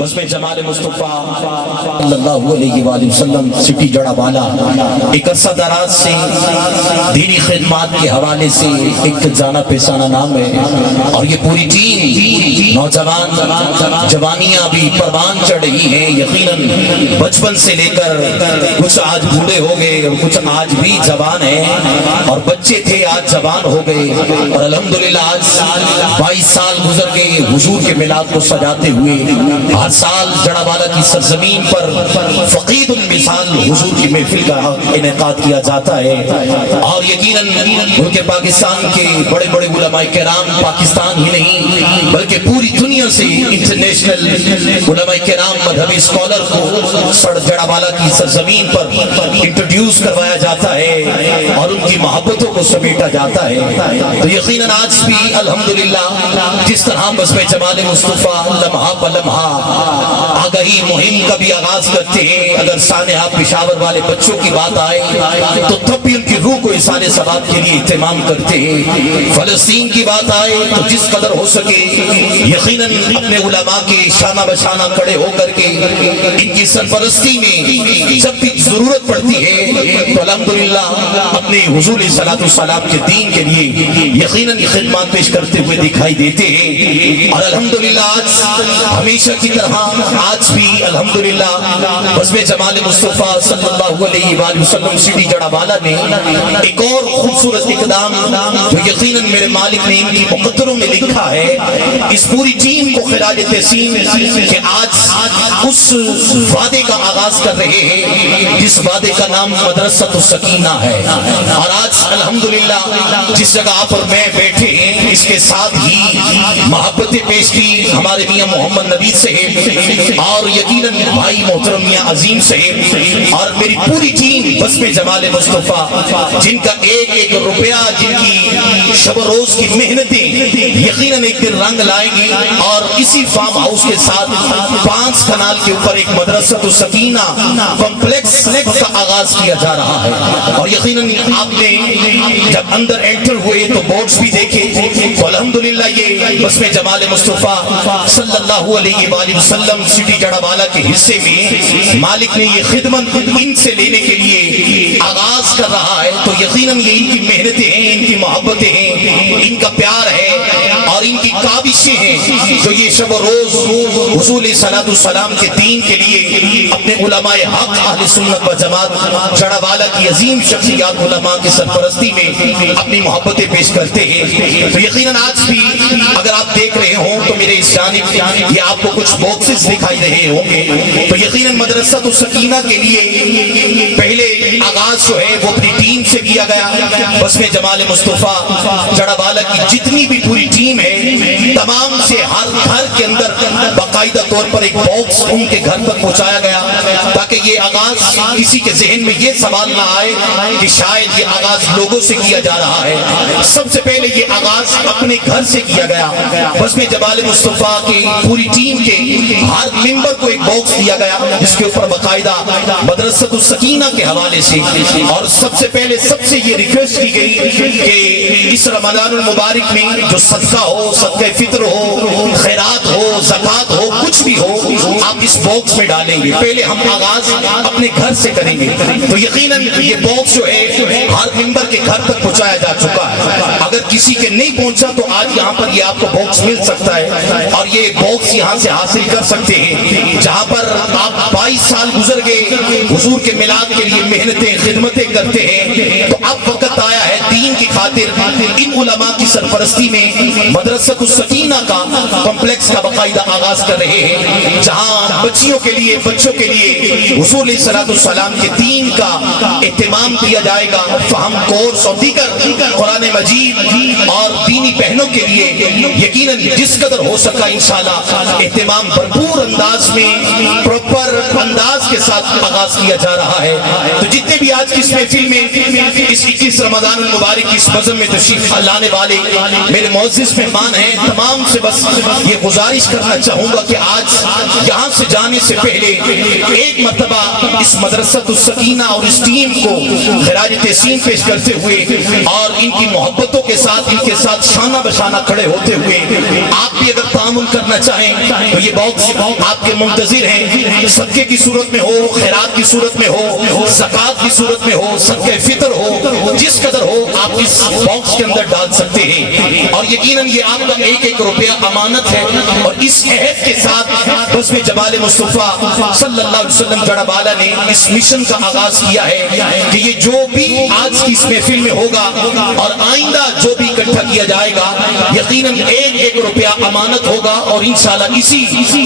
بس میں جمال مصطفیٰ صلی اللہ علیہ وآلہ وسلم سٹی جڑا والا ایک عرصہ دراز سے دینی خدمات کے حوالے سے ایک جانا پیسانا نام ہے، اور یہ پوری ٹیم نوجوان جوانیاں بھی پروان چڑھ رہی ہیں، یقیناً بچپن سے لے کر کچھ آج بوڑھے ہو گئے اور کچھ آج بھی جوان ہیں، اور بچے تھے آج جوان ہو گئے، اور الحمدللہ آج 22 سال گزر گئے حضور کے میلاد کو سجاتے ہوئے۔ ہر سال جڑا والا کی سرزمین پر فقید المثال حضور کی محفل کا انعقاد کیا جاتا ہے، اور یقیناً ملک پاکستان کے بڑے بڑے علماء کرام پاکستان ہی نہیں بلکہ پوری دنیا سے انٹرنیشنل علماء کرام مذہبی اسکالر کو جڑا والا کی سرزمین پر انٹروڈیوس کروایا جاتا ہے اور ان کی محبتوں کو سمیٹا جاتا ہے۔ تو یقیناً آج بھی الحمدللہ جس طرح بسم جمال مصطفیٰ لمحہ بلمحہ آگہی مہم کا بھی آغاز کرتے ہیں، اگر سانحہ پشاور والے بچوں کی بات آئے تو تب بھی ان کی روح کو احسان ثواب کے لیے اہتمام کرتے ہیں، فلسطین کی بات آئے تو جس قدر ہو سکے یقیناً اپنے علماء کے شانہ بشانہ کھڑے ہو کر کے ان کی سرپرستی میں جب بھی ضرورت پڑتی ہے تو الحمدللہ اپنے حضور صلی اللہ علیہ وسلم کے دین کے لیے یقیناً خدمات پیش کرتے ہوئے دکھائی دیتے ہیں، اور الحمدللہ آج ہمیشہ کی طرح آج بھی الحمدللہ بزم جمال مصطفیٰ صلی اللہ علیہ وآلہ وسلم سٹی جڑا والا نے ایک اور خوبصورت اقدام جو یقیناً میرے مالک نے ان کی مقدروں میں لکھا ہے، اس پوری ٹیم کو خراج تحسین کہ آج اس وعدے کا آغاز کر رہے ہیں جس وعدے کا نام مدرسۃ السکینہ ہے، اور آج الحمدللہ جس جگہ پر میں بیٹھے ہیں اس کے ساتھ ہی محبتیں پیش کی ہمارے میاں محمد نبی صاحب اور یقیناً بھائی محترم میاں عظیم صاحب اور میری پوری ٹیم بسم جمال مصطفیٰ، جن کا ایک ایک روپیہ، جن کی شب و روز کی محنتیں یقیناً ایک دن رنگ لائیں گی، اور اسی فارم ہاؤس کے ساتھ 5 کنال کے اوپر ایک مدرسۃ السکینہ کمپلیکس کا آغاز کیا جا رہا ہے، اور یقیناً آپ نے جب اندر انٹر ہوئے تو بورڈز بھی دیکھے تو الحمدللہ یہ بسم جمال مصطفیٰ صلی اللہ علیہ وآلہ وسلم سٹی جڑا والا کے حصے میں مالک نے یہ خدمت ان سے لینے کے لیے آغاز کر رہا ہے، تو یقیناً یہ ان کی محنتیں ہیں، ان کی محبتیں ہیں، ان کا پیار ہے اور ان کی کاوشیں ہیں جو یہ شب و روز حضور صلی اللہ علیہ وسلم کے دین کے لیے اپنے علماء حق اہل سنت و جماعت جڑا والا کی عظیم شخصیات علماء کی سرپرستی میں اپنی محبتیں پیش کرتے ہیں۔ تو یقیناً آج بھی اگر آپ دیکھ رہے ہوں تو میرے اس جانب یہ آپ کو کچھ باکسز دکھائی رہے ہوں گے، تو یقیناً مدرسۃ السکینہ کے لیے پہلے آغاز جو ہے وہ اپنی ٹیم سے کیا گیا، بسم جمال مصطفیٰ جڑا والا کی جتنی بھی پوری ٹیم ہے تمام سے ہر گھر کے اندر باقاعدہ طور پر ایک باکس ان کے گھر پر پہنچایا گیا تاکہ یہ آغاز کسی کے ذہن میں یہ سوال نہ آئے کہ شاید یہ آغاز لوگوں سے کیا جا رہا ہے، سب سے پہلے یہ آغاز اپنے گھر سے کیا گیا، بسم جمال مصطفیٰ کی پوری ٹیم کے ہر ممبر کو ایک باکس دیا گیا جس کے اوپر باقاعدہ مدرسۃ السکینہ کے حوالے سے، اور سب سے پہلے سب سے یہ ریکویسٹ کی گئی کہ اس رمضان المبارک میں جو صدقہ ہو، صدقہ فطر ہو، خیرات ہو، زکوٰۃ ہو، کچھ بھی ہو آپ اس باکس میں ڈالیں گے، پہلے ہم آغاز اپنے گھر سے کریں گے، تو یقیناً یہ باکس جو ہے ہر ممبر کے گھر تک پہنچایا جا چکا ہے، اگر کسی کے نہیں پہنچا تو آج یہاں پر یہ آپ کو باکس مل سکتا ہے، اور یہ باکس یہاں سے حاصل کر سکتے ہیں جہاں پر آپ 22 سال گزر گئے حضور کے میلاد کے لیے محنتیں خدمتیں کرتے ہیں، تو اب وقت آیا ہے دین کی خاطر ان علماء کی سرپرستی میں مدرسۃ السکینہ کا کمپلیکس کا باقاعدہ آغاز کر رہے ہیں، جہاں بچیوں کے لیے بچوں کے لیے حضور صلی اللہ علیہ وسلم کے دین کا اہتمام کیا جائے گا، فہم کورس اور دیگر قرآن مجید اور دینی بہنوں کے لیے یقیناً جس قدر ہو سکا انشاءاللہ اہتمام بھرپور انداز میں پراپر انداز کے ساتھ آغاز کیا جا رہا ہے. تو جتنے بھی آج کی اس محفل میں اس 21 رمضان المبارک کی اس بزم میں تشریف لانے والے میرے معزز مہمان ہیں، تمام سے بس یہ گزارش کرنا چاہوں گا کہ آج یہاں سے جانے سے پہلے ایک مرتبہ اس مدرسۃ السکینہ اور اس ٹیم کو خراج تحسین پیش کرتے ہوئے اور ان کی محبتوں کے ساتھ ان کے ساتھ شانہ بشانہ کھڑے ہوتے ہوئے آپ بھی اگر تعاون کرنا چاہیں تو یہ باکس آپ کے منتظر ہیں. صدقے کی صورت میں ہو، خیرات کی صورت میں ہو، زکوٰۃ کی صورت میں ہو، صدقہ فطر ہو، جس قدر ہو آپ اس باکس کے اندر ڈال سکتے ہیں. اور یقیناً یہ آپ کا ایک ایک روپیہ امانت ہے، اور اس عہد کے ساتھ بزم جمال مصطفیٰ صلی اللہ علیہ وسلم جڑا بالا نے اس مشن کا آغاز کیا ہے کہ یہ جو بھی آج کی اس محفل میں ہوگا اور آئندہ جو بھی اکٹھا کیا جائے گا یقیناً ایک ایک روپیہ امانت ہوگا، اور انشاءاللہ اسی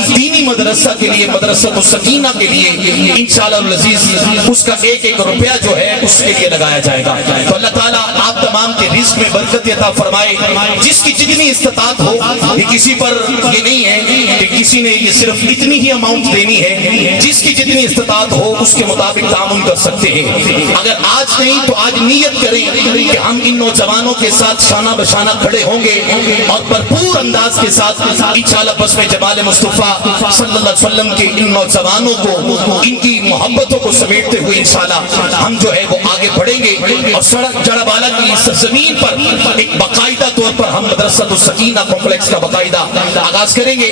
دینی مدرسہ کے لیے، مدرسۃ السکینہ کے لیے انشاءاللہ العزیز اس کا ایک ایک روپیہ جو ہے اس کے لیے لگایا جائے گا. تو اللہ تعالیٰ آپ تمام کے رزق میں برکت عطا فرمائے. جس کی جتنی استطاعت ہو، یہ کسی پر یہ نہیں ہے کہ کسی نے یہ صرف اتنی ہی اماؤنٹ دینی ہے، جس کی جتنی استطاعت ہو اس کے مطابق تعاون کر سکتے ہیں. اگر آج نہیں تو آج نیت کریں کہ ہم ان نوجوانوں کے ساتھ شانہ بشانہ کھڑے ہوں گے اور بھرپور انداز کے ساتھ انشاءاللہ بزم جمال مصطفیٰ صلی اللہ علیہ وسلم کے ان نوجوانوں کو، ان کی محبتوں کو سمیٹتے ہوئے انشاءاللہ ہم جو ہے وہ آگے بڑھیں گے، اور سڑک جڑا بالا کی سرزمین پر ایک باقاعدہ طور پر ہم مدرسۃ السکینہ کمپلیکس کا باقاعدہ آغاز کریں گے.